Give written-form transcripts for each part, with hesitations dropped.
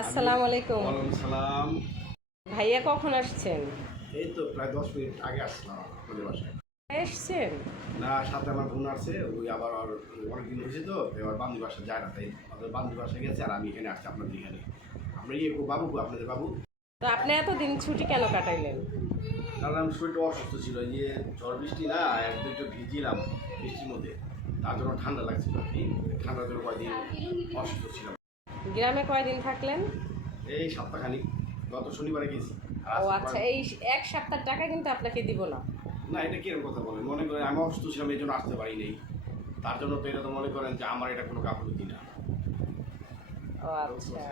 আসসালামু আলাইকুম। ওয়ালাইকুম সালাম। ভাইয়া কখন আসছেন? এই তো প্রায় 10 মিনিট আগে আসলাম আপনাদের বাসায়। এসছেন? না, সাথে আমার বোন আছে, ওই আবার আর অনেকদিন হয়েছে তো, এবার বান্ধবী বাসায় যায় না, তাই ওদের বান্ধবী বাসায় গেছে আর আমি এখানে আসছি আপনাদের এখানে। আমরা বাবু আপনাদের বাবু। তো আপনি এতদিন ছুটি কেন কাটাইলেন? কারণ আমি শরীরটা অসুস্থ ছিল, এই যে ঝড় বৃষ্টি না, এক দুটো ভিজিলাম বৃষ্টির মধ্যে, তার জন্য ঠান্ডা লাগছিল আর কি। ঠান্ডার জন্য কয়েকদিন অসুস্থ ছিলাম। গ্রামে কয়দিন থাকলেন? এই সপ্তাহখানিক, গত শনিবারে গেছি। আর ও আজকে আচ্ছা, এই এক সপ্তাহ টাকা কিন্তু আপনাকে দিব না। না, এটা কিরকম কথা বলেন? মনে করেন আমি অসুস্থ ছিলাম, এই জন্য আসতে পারি নাই। তার জন্য তো এটা তো মনে করেন যে আমার এটা কোনো গাফলতি না। ও আচ্ছা,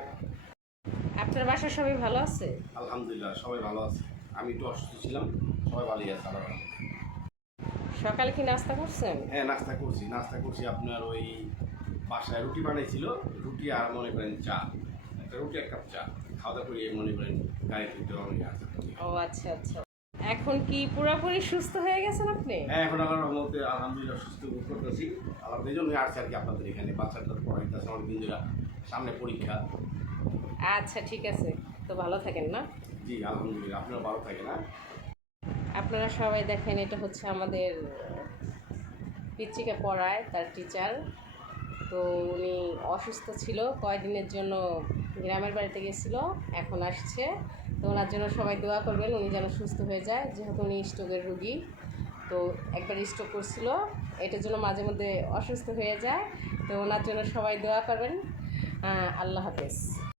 আপনার বাসার সবাই ভালো আছে? আলহামদুলিল্লাহ, সবাই ভালো আছে। আমি একটু অসুস্থ ছিলাম, সবাই ভালোই আছে আল্লাহর রহমতে। সকালে কি নাস্তা করছেন? হ্যাঁ, নাস্তা করছি আপনার ওই বাসায় রুটি বানাইছিল, রুটি আর মনে করেন চা, একটা রুটি এক কাপ চা খাওয়া দাওয়া করে মনে করেন গাড়ি ফিরতে অনেক আছে। ও আচ্ছা আচ্ছা, এখন কি পুরোপুরি সুস্থ হয়ে গেছেন আপনি? হ্যাঁ, এখন আল্লাহর রহমতে আলহামদুলিল্লাহ সুস্থ বোধ করতেছি। আল্লাহ এই জন্যই আসছে আর কি আপনাদের এখানে। বাচ্চাটার পড়াইতেছে অনেকদিন ধরে, সামনে পরীক্ষা। আচ্ছা ঠিক আছে, তো ভালো থাকেন না? জি আলহামদুলিল্লাহ, আপনারা ভালো থাকেন। না আপনারা সবাই দেখেন, এটা হচ্ছে আমাদের পিচ্চিকে পড়ায় তার টিচার। তো উনি অসুস্থ ছিল, কয়েকদিনের জন্য গ্রামের বাড়িতে গেছিলো, এখন আসছে। তো ওনার জন্য সবাই দোয়া করবেন, উনি যেন সুস্থ হয়ে যায়, যেহেতু উনি স্ট্রোকের রুগী। তো একবার স্ট্রোক করছিল, এটার জন্য মাঝে মধ্যে অসুস্থ হয়ে যায়। তো ওনার জন্য সবাই দোয়া করবেন। আল্লাহ হাফেজ।